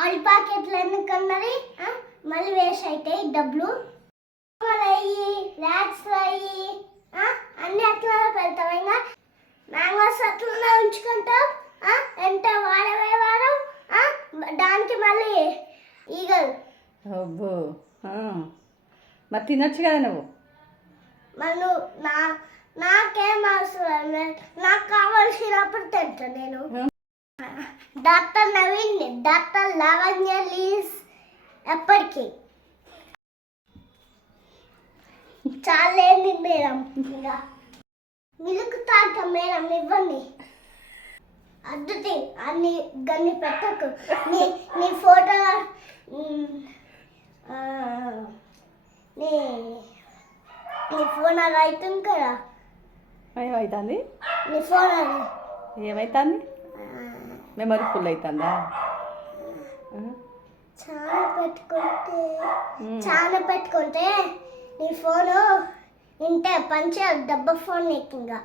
Oil ప్యాకెట్లు ఎందుకన్నది మళ్ళీ waste అవుతాయి డబ్బులు. అయ్యి ర్యాక్స్ అయ్యి అన్ని అట్లా పెడతాం. ఇంకా మ్యాంగోస్ అట్లనే ఉంచుకుంటాం. ఎంత వాడమే వారం దానికి మళ్ళీ ఈగలు. అబ్బో మరి తినొచ్చు కదా నువ్వు. మరి నాకేం అవసరం లేదు, నాకు కావాల్సినప్పుడు తింటా నేను. Doctor Naveen, doctor Lavanya lease ఎప్పటికీ చాలేంది మేడం. ఇంకా మిల్క్ తాగుతాం మేడం, ఇవ్వండి. అద్దుతి అన్ని గన్ని పెట్టకు. నీ ఫోటో నీ ఫోన్ అది అవుతుంది కదా. ఏమవుతుంది? నీ ఫోన్ అది ఏమవుతుంది? మెమరీ ఫుల్ అవుతుందా? చాలా పెట్టుకుంటే నీ ఫోను ఇంటే పంచే డబ్బా ఫోన్ నీకు ఇంకా